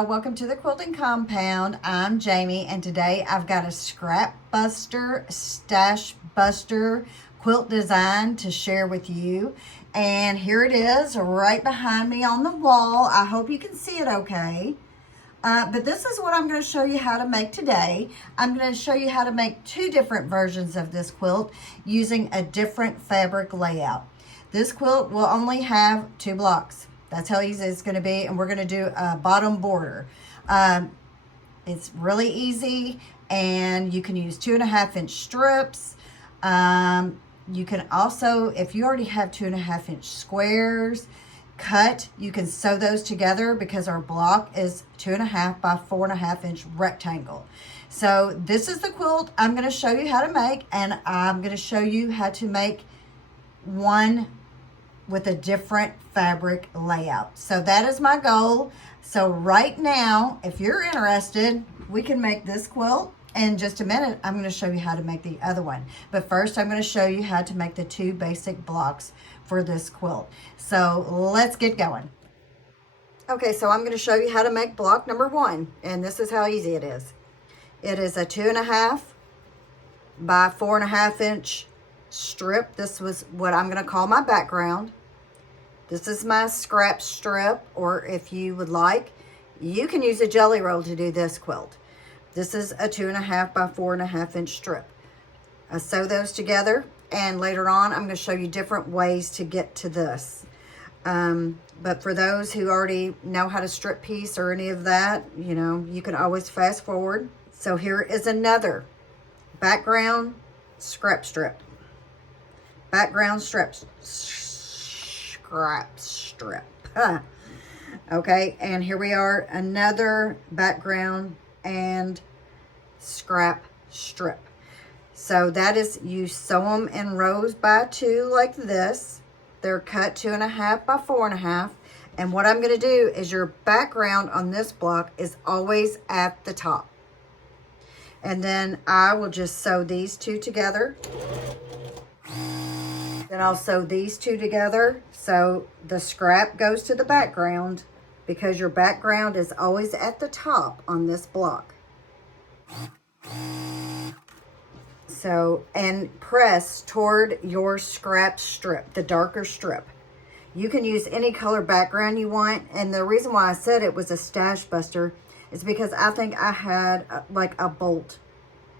y'all, welcome to the quilting compound. I'm Jamie, and today I've got a scrap buster, stash buster quilt design to share with you. And here it is right behind me on the wall. I hope you can see it okay. But this is what I'm going to show you how to make today. I'm going to show you how to make two different versions of this quilt using a different fabric layout. This quilt will only have 2 blocks. That's how easy it's going to be, and we're going to do a bottom border. It's really easy, and you can use 2.5-inch strips. You can also, if you already have 2.5-inch squares cut, you can sew those together because our block is 2.5 by 4.5-inch rectangle. So this is the quilt I'm going to show you how to make, and I'm going to show you how to make one with a different fabric layout. So that is my goal. So right now, if you're interested, we can make this quilt. In just a minute, I'm going to show you how to make the other one. But first, I'm going to show you how to make the 2 basic blocks for this quilt. So let's get going. Okay, so I'm going to show you how to make block number 1. And this is how easy it is. It is a 2.5 by 4.5-inch strip. This was what I'm going to call my background. This is my scrap strip, or if you would like, you can use a jelly roll to do this quilt. This is a 2.5 by 4.5-inch strip. I sew those together, and later on I'm going to show you different ways to get to this. But for those who already know how to strip piece or any of that, you know, you can always fast forward. So here is another background scrap strip. Background strips. Scrap strip. Okay, and here we are, another background and scrap strip. So that is, you sew them in rows by 2 like this. They're cut 2.5 by 4.5. And what I'm going to do is your background on this block is always at the top. And then I will just sew these 2 together. Then I'll sew these 2 together. So the scrap goes to the background because your background is always at the top on this block. So, and press toward your scrap strip, the darker strip. You can use any color background you want. And the reason why I said it was a stash buster is because I think I had like a bolt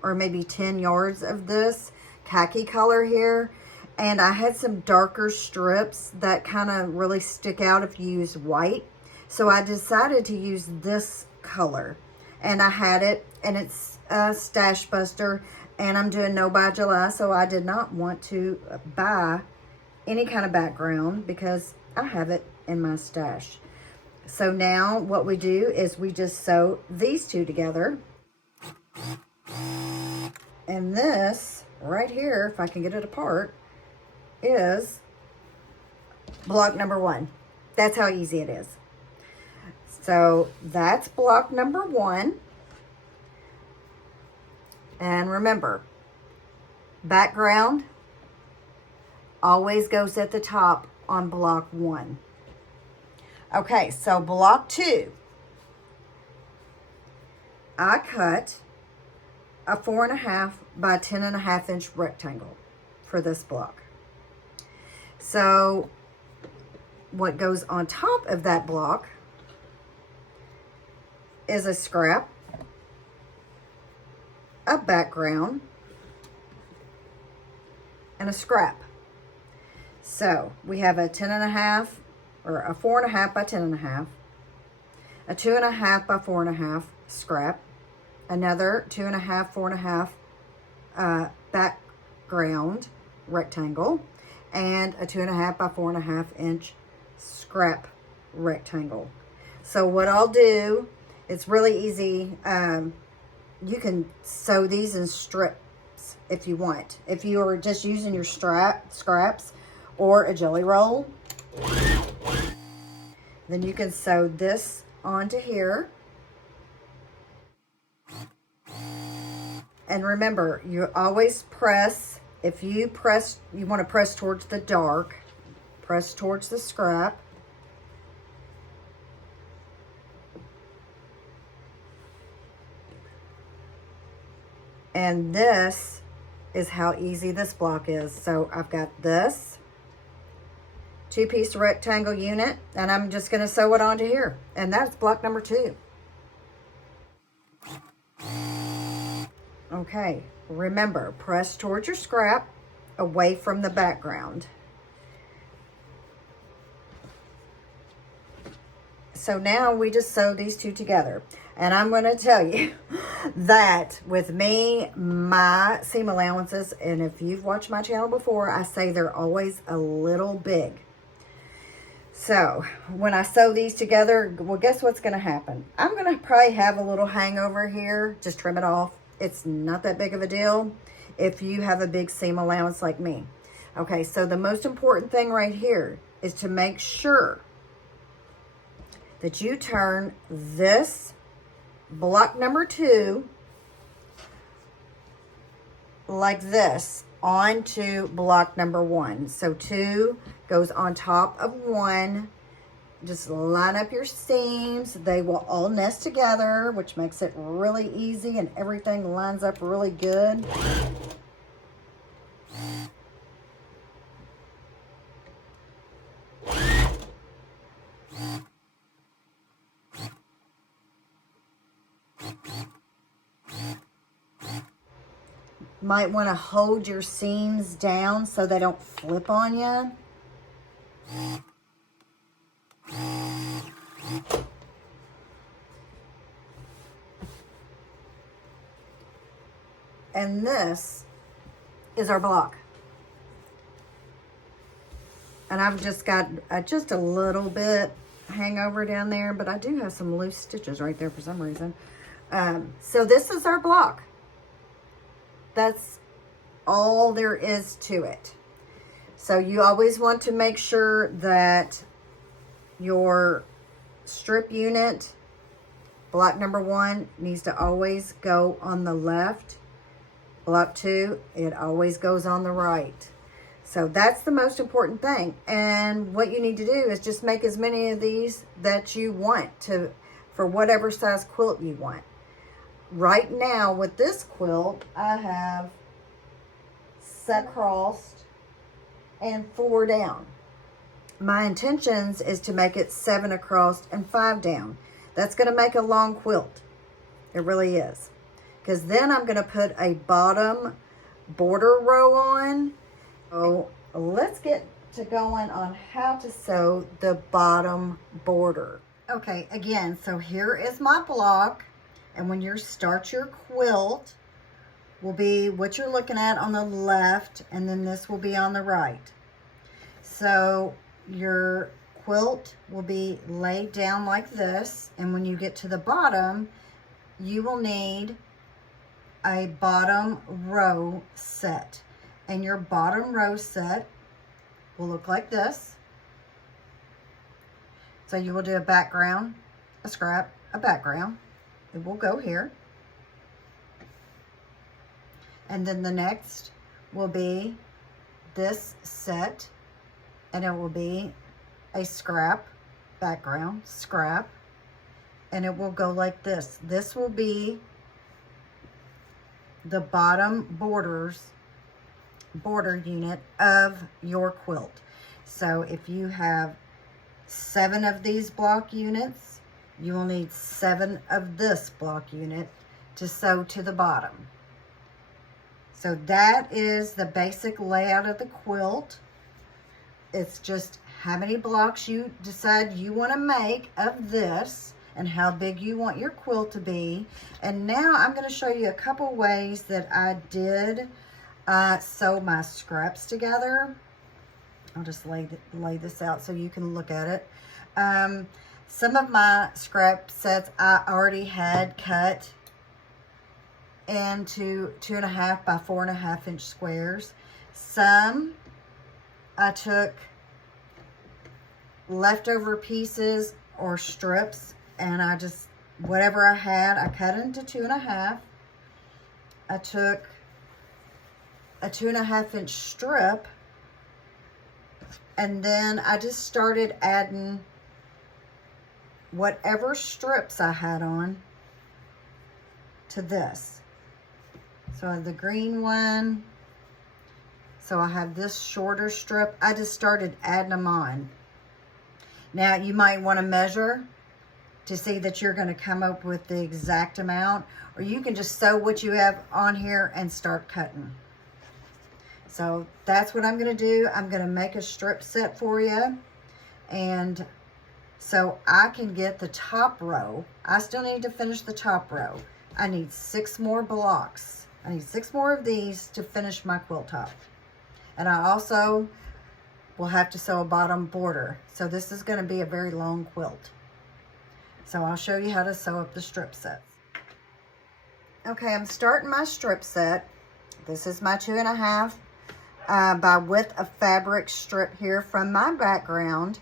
or maybe 10 yards of this khaki color here. And I had some darker strips that kind of really stick out if you use white. So I decided to use this color. And I had it, and it's a stash buster. And I'm doing no buy July, so I did not want to buy any kind of background because I have it in my stash. So now what we do is we just sew these 2 together. And this right here, if I can get it apart, is block number 1. That's how easy it is. So that's block number 1. And remember, background always goes at the top on block 1. Okay, so block 2. I cut a 4.5 by 10.5-inch rectangle for this block. So what goes on top of that block is a scrap, a background, and a scrap. So we have a 10.5 or a 4.5 by 10.5, a 2.5 by 4.5 scrap, another 2.5, 4.5 background rectangle, and a 2.5 by 4.5-inch scrap rectangle. So what I'll do, it's really easy. You can sew these in strips if you want. If you are just using your scraps or a jelly roll, then you can sew this onto here. And remember, you always press. If you press, you want to press towards the dark, press towards the scrap. And this is how easy this block is. So I've got this 2-piece rectangle unit, and I'm just going to sew it onto here. And that's block number 2. Okay, remember, press towards your scrap, away from the background. So now we just sew these two together. And I'm going to tell you that with me, my seam allowances, and if you've watched my channel before, I say they're always a little big. So when I sew these together, well, guess what's going to happen? I'm going to probably have a little hangover here. Just trim it off. It's not that big of a deal if you have a big seam allowance like me. Okay, so the most important thing right here is to make sure that you turn this block number 2 like this onto block number 1. So 2 goes on top of 1. Just line up your seams. They will all nest together, which makes it really easy, and everything lines up really good. Might want to hold your seams down so they don't flip on you. And this is our block. And I've just got just a little bit hangover down there, but I do have some loose stitches right there for some reason. So this is our block. That's all there is to it. So you always want to make sure that your strip unit, block number 1, needs to always go on the left. Block 2, it always goes on the right. So that's the most important thing. And what you need to do is just make as many of these that you want to, for whatever size quilt you want. Right now with this quilt, I have 7 across and 4 down. My intentions is to make it 7 across and 5 down. That's going to make a long quilt. It really is. Because then I'm going to put a bottom border row on. So let's get to going on how to sew the bottom border. Okay, again, so here is my block. And when you start your quilt, will be what you're looking at on the left, and then this will be on the right. So your quilt will be laid down like this, and when you get to the bottom, you will need a bottom row set. And your bottom row set will look like this. So you will do a background, a scrap, a background. It will go here. And then the next will be this set, and it will be a scrap, background, scrap, and it will go like this. This will be the bottom border unit of your quilt. So if you have 7 of these block units, you will need 7 of this block unit to sew to the bottom. So that is the basic layout of the quilt. It's just how many blocks you decide you want to make of this and how big you want your quilt to be. And now I'm going to show you a couple ways that I did sew my scraps together. I'll just lay this out so you can look at it. Some of my scrap sets I already had cut into 2.5 by 4.5 inch squares. Some I took leftover pieces or strips, and I just, whatever I had, I cut into 2.5. I took a 2.5 inch strip, and then I just started adding whatever strips I had on to this. So the green one. So I have this shorter strip. I just started adding them on. Now you might want to measure to see that you're going to come up with the exact amount, or you can just sew what you have on here and start cutting. So that's what I'm going to do. I'm going to make a strip set for you, and so I can get the top row. I still need to finish the top row. I need 6 more blocks. I need 6 more of these to finish my quilt top. And I also will have to sew a bottom border. So this is going to be a very long quilt. So I'll show you how to sew up the strip sets. Okay, I'm starting my strip set. This is my 2.5 by width of fabric strip here from my background.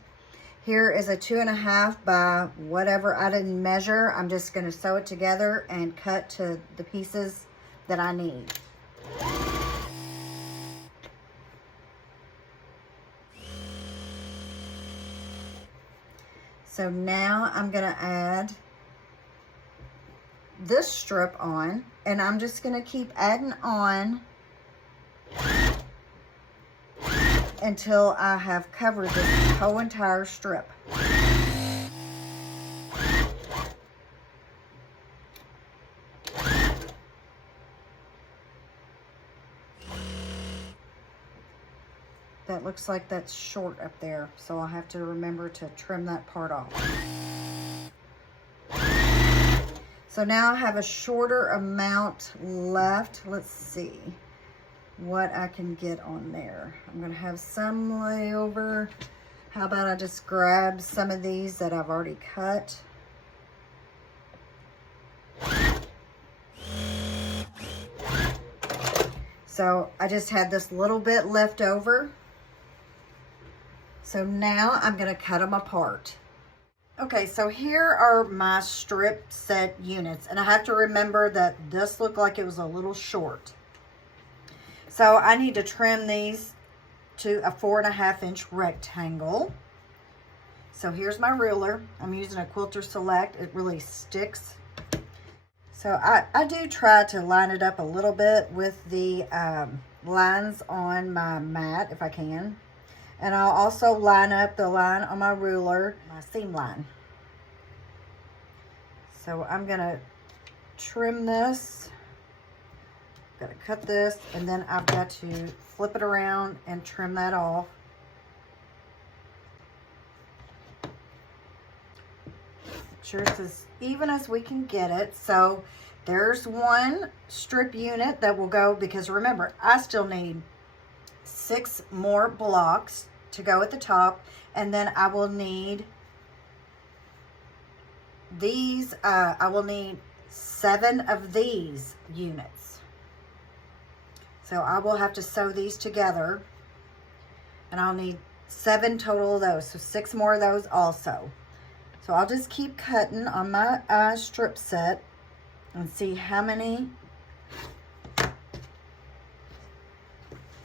Here is a 2.5 by whatever. I didn't measure. I'm just going to sew it together and cut to the pieces that I need. So now I'm going to add this strip on, and I'm just going to keep adding on until I have covered this whole entire strip. That looks like that's short up there, so I'll have to remember to trim that part off. So now I have a shorter amount left. Let's see what I can get on there. I'm going to have some layover. How about I just grab some of these that I've already cut. So I just had this little bit left over. So now I'm going to cut them apart. Okay, so here are my strip set units. And I have to remember that this looked like it was a little short. So I need to trim these to a 4.5 inch rectangle. So here's my ruler. I'm using a Quilter Select. It really sticks. So I do try to line it up a little bit with the lines on my mat if I can. And I'll also line up the line on my ruler, my seam line. So I'm going to trim this. Got to cut this, and then I've got to flip it around and trim that off. Make sure it's as even as we can get it. So there's one strip unit that will go, because remember, I still need 6 more blocks to go at the top, and then I will need these, I will need 7 of these units. So I will have to sew these together, and I'll need 7 total of those, so 6 more of those also. So I'll just keep cutting on my strip set and see how many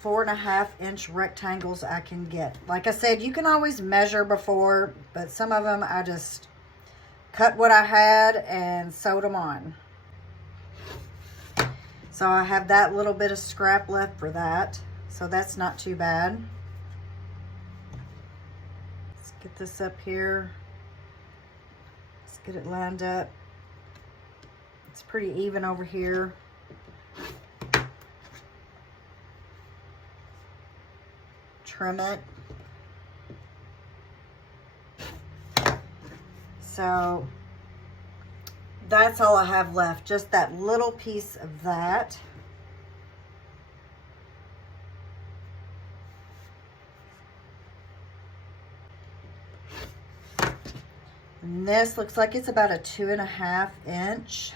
4.5 inch rectangles I can get. Like I said, you can always measure before, but some of them I just cut what I had and sewed them on. So I have that little bit of scrap left for that, so that's not too bad. Let's get this up here. Let's get it lined up. It's pretty even over here. Trim it. So that's all I have left, just that little piece of that. And this looks like it's about a 2.5 inch.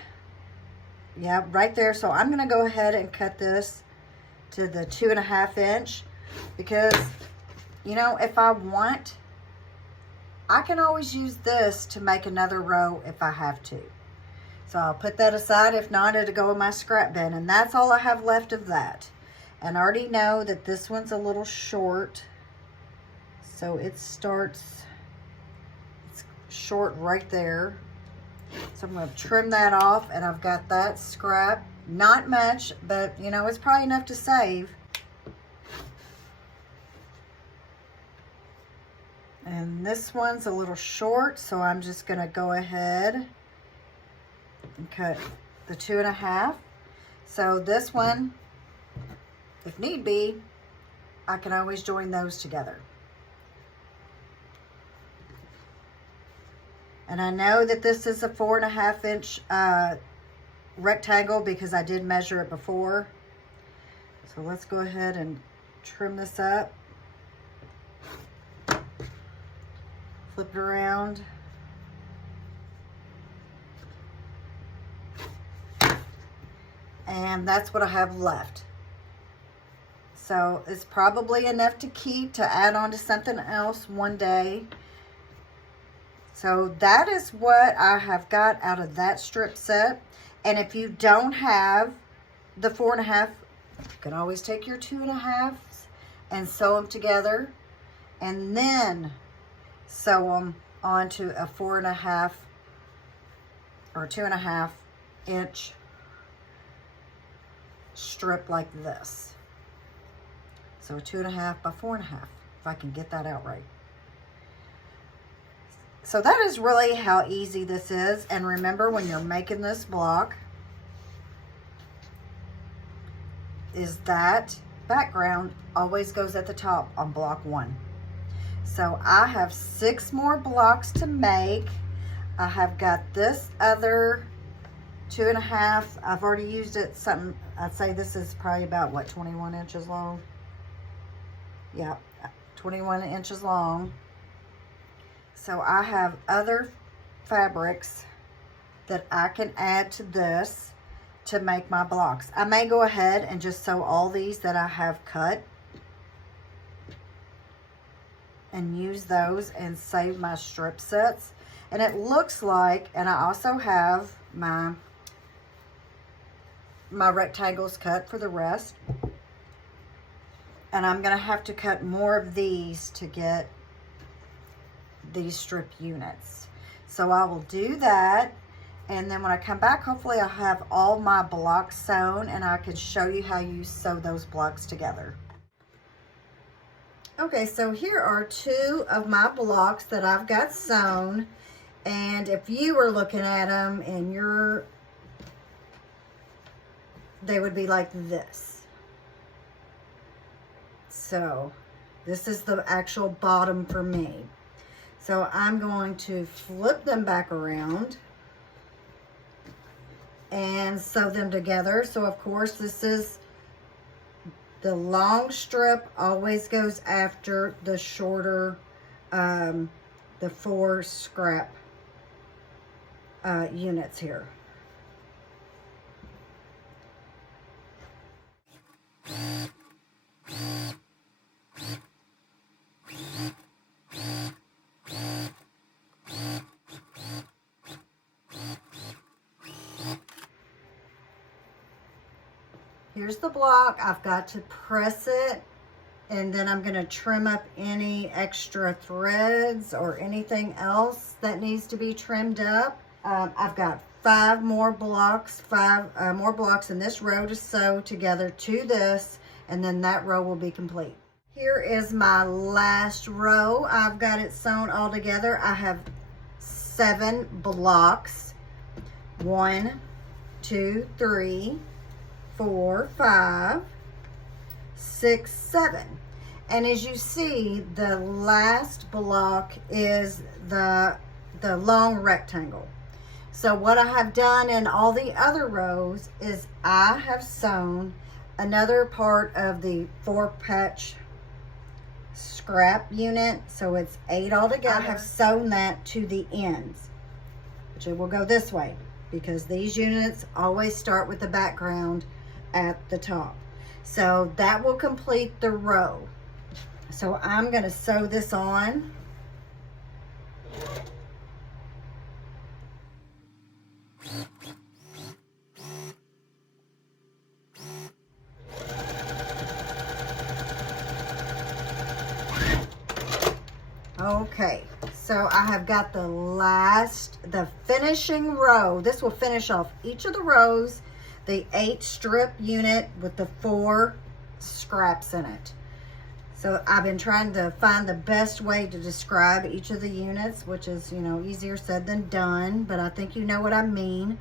Yeah, right there. So I'm going to go ahead and cut this to the 2.5 inch. Because, you know, if I want, I can always use this to make another row if I have to. So I'll put that aside. If not, it'll go in my scrap bin. And that's all I have left of that. And I already know that this one's a little short. So it starts, it's short right there. So I'm going to trim that off. And I've got that scrap Not much, but you know, it's probably enough to save. And this one's a little short, so I'm just going to go ahead and cut the 2.5. So this one, if need be, I can always join those together. And I know that this is a 4.5 inch rectangle because I did measure it before. So let's go ahead and trim this up. Flip it around. And that's what I have left. So it's probably enough to keep to add on to something else one day. So that is what I have got out of that strip set. And if you don't have the 4.5, you can always take your 2.5s and sew them together, and then sew them onto a 4.5 or 2.5 inch strip like this. So 2.5 by 4.5, if I can get that out right. So that is really how easy this is. And remember, when you're making this block, is that background always goes at the top on block 1. So I have 6 more blocks to make. I have got this other 2.5. I've already used it something. I'd say this is probably about, what, 21 inches long? Yeah, 21 inches long. So I have other fabrics that I can add to this to make my blocks. I may go ahead and just sew all these that I have cut and use those and save my strip sets. And it looks like, and I also have my rectangles cut for the rest. And I'm gonna have to cut more of these to get these strip units. So I will do that, and then when I come back, hopefully I'll have all my blocks sewn and I can show you how you sew those blocks together. Okay, so here are 2 of my blocks that I've got sewn, and if you were looking at them in they would be like this. So this is the actual bottom for me. So I'm going to flip them back around and sew them together. So of course, this is the long strip always goes after the shorter, the 4 scrap units here. Here's the block. I've got to press it, and then I'm going to trim up any extra threads or anything else that needs to be trimmed up. I've got 5 more blocks, 5 more blocks in this row to sew together to this, and then that row will be complete. Here is my last row. I've got it sewn all together. I have 7 blocks. 1, 2, 3, 4, 5, 6, 7. And as you see, the last block is the long rectangle. So what I have done in all the other rows is I have sewn another part of the 4-patch scrap unit. So it's 8 altogether. I have sewn that to the ends, which will go this way because these units always start with the background at the top. So that will complete the row. So I'm going to sew this on. Okay, so I have got the finishing row. This will finish off each of the rows the 8 strip unit with the 4 scraps in it. So I've been trying to find the best way to describe each of the units, which is, you know, easier said than done, but I think you know what I mean.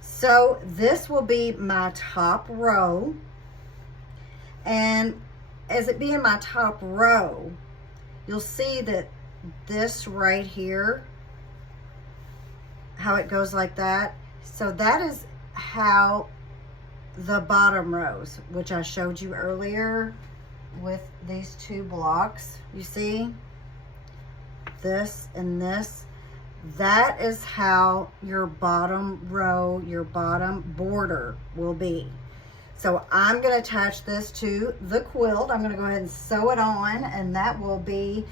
So this will be my top row. And as it being my top row, you'll see that this right here, how it goes like that. So that is how the bottom rows, which I showed you earlier with these 2 blocks, you see this and this, that is how your bottom row, your bottom border will be. So I'm going to attach this to the quilt. I'm going to go ahead and sew it on, and that will be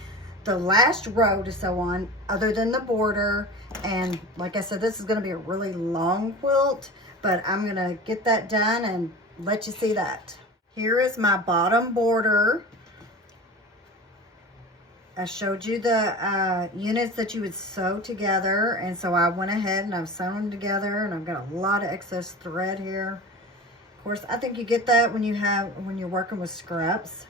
the last row to sew on other than the border. And like I said, this is going to be a really long quilt, but I'm going to get that done and let you see that. Here is my bottom border. I showed you the units that you would sew together, and so I went ahead and I've sewn them together, and I've got a lot of excess thread here. Of course, I think you get that when you're working with scraps.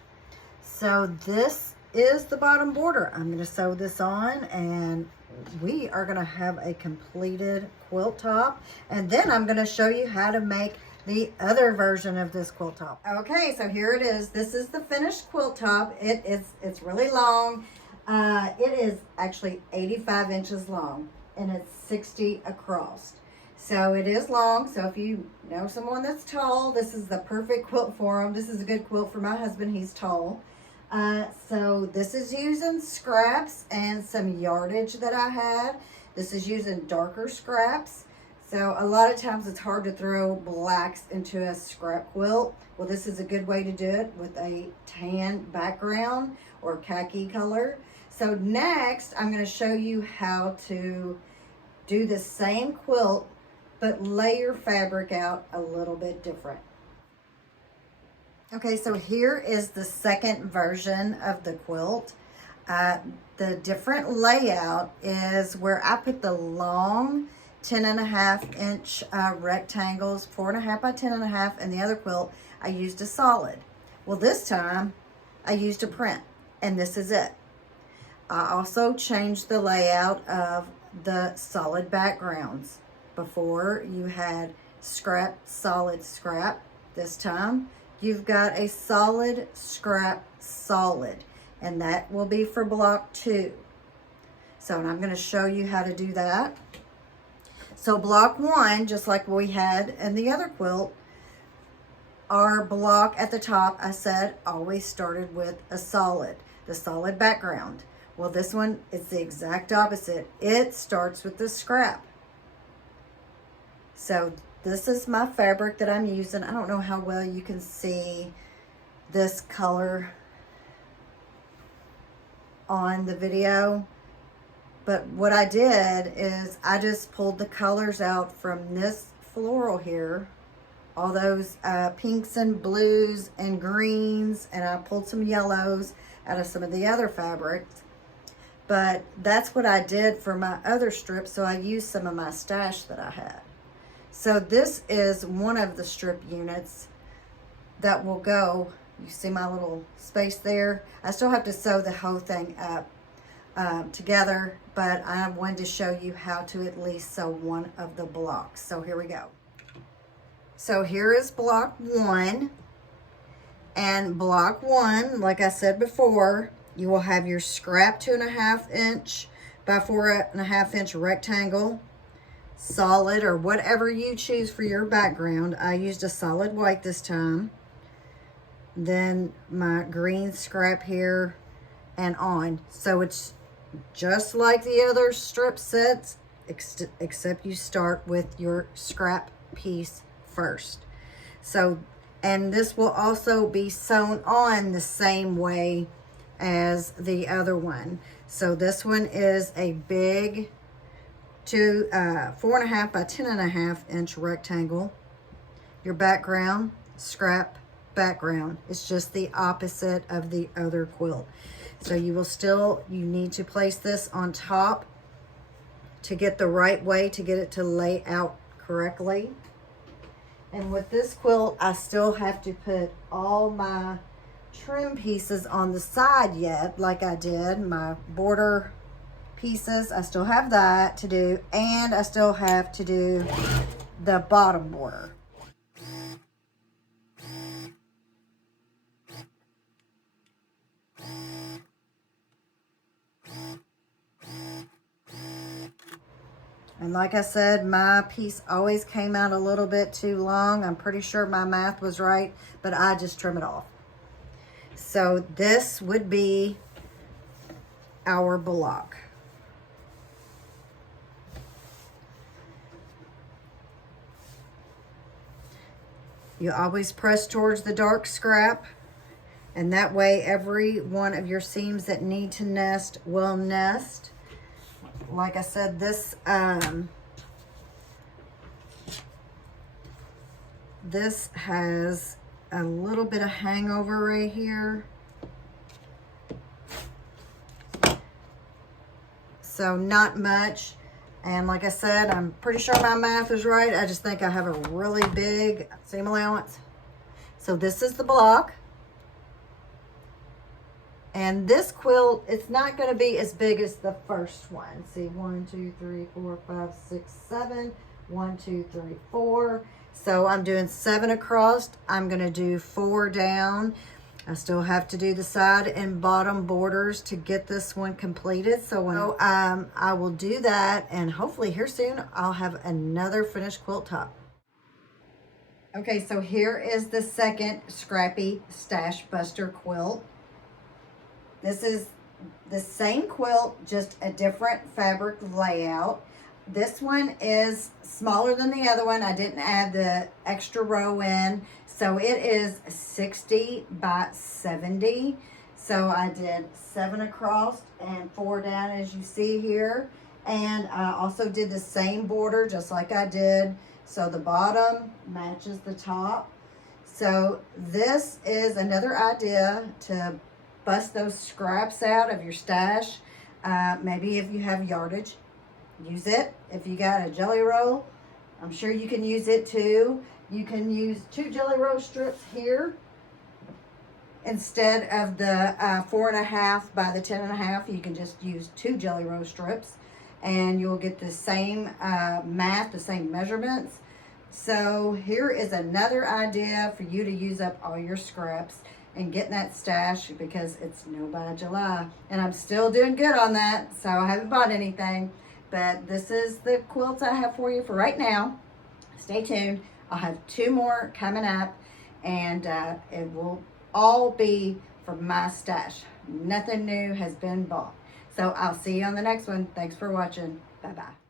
So this is the bottom border. I'm going to sew this on, and we are going to have a completed quilt top. And then I'm going to show you how to make the other version of this quilt top. Okay, so here it is. This is the finished quilt top. It's really long. It is actually 85 inches long, and it's 60 across. So it is long. So if you know someone that's tall, this is the perfect quilt for them. This is a good quilt for my husband. He's tall. So this is using scraps and some yardage that I had. This is using darker scraps. So a lot of times it's hard to throw blacks into a scrap quilt. Well, this is a good way to do it with a tan background or khaki color. So next, I'm going to show you how to do the same quilt, but lay your fabric out a little bit different. Okay, so here is the second version of the quilt. The different layout is where I put the long 10.5 inch rectangles, 4.5 by 10.5, and the other quilt I used a solid. Well, this time I used a print, and this is it. I also changed the layout of the solid backgrounds. Before you had scrap, solid, scrap. This time you've got a solid, scrap, solid, and that will be for block 2. So I'm going to show you how to do that. So block 1, just like we had in the other quilt, our block at the top, I said, always started with a solid, the solid background. Well, this one is the exact opposite. It starts with the scrap. So this is my fabric that I'm using. I don't know how well you can see this color on the video, but what I did is I just pulled the colors out from this floral here, all those pinks and blues and greens, and I pulled some yellows out of some of the other fabrics. But that's what I did for my other strip, so I used some of my stash that I had. So this is one of the strip units that will go, you see my little space there? I still have to sew the whole thing up together, but I wanted to show you how to at least sew one of the blocks. So here we go. So here is block 1, and block 1, like I said before, you will have your scrap 2.5 inch by 4.5 inch rectangle, solid or whatever you choose for your background. I used a solid white this time. Then my green scrap here and on. So it's just like the other strip sets, except you start with your scrap piece first. So, and this will also be sewn on the same way as the other one. So this one is a big 4.5 by 10.5 inch rectangle. Your background, scrap background. It's just the opposite of the other quilt. So you need to place this on top to get the right way to get it to lay out correctly. And with this quilt, I still have to put all my trim pieces on the side yet, like I did. My border pieces, I still have that to do, and I still have to do the bottom border. And like I said, my piece always came out a little bit too long. I'm pretty sure my math was right, but I just trim it off. So this would be our block. You always press towards the dark scrap, and that way every one of your seams that need to nest will nest. Like I said, this has a little bit of hangover right here. So not much. And like I said, I'm pretty sure my math is right. I just think I have a really big seam allowance. So this is the block. And this quilt, it's not going to be as big as the first one. See, 1, 2, 3, 4, 5, 6, 7. 1, 2, 3, 4. So I'm doing 7 across. I'm going to do 4 down. I still have to do the side and bottom borders to get this one completed. So I will do that, and hopefully here soon I'll have another finished quilt top. Okay, so here is the second Scrappy Stash Buster quilt. This is the same quilt, just a different fabric layout. This one is smaller than the other one. I didn't add the extra row in. So it is 60 by 70. So I did 7 across and 4 down, as you see here. And I also did the same border just like I did. So the bottom matches the top. So this is another idea to bust those scraps out of your stash. Maybe if you have yardage, use it. If you got a jelly roll, I'm sure you can use it too. You can use 2 jelly roll strips here instead of the 4.5 by the 10.5. You can just use 2 jelly roll strips, and you'll get the same math, the same measurements. So here is another idea for you to use up all your scraps and get that stash, because it's no by July. And I'm still doing good on that, so I haven't bought anything. But this is the quilts I have for you for right now. Stay tuned. I'll have 2 more coming up, and it will all be from my stash. Nothing new has been bought. So I'll see you on the next one. Thanks for watching. Bye-bye.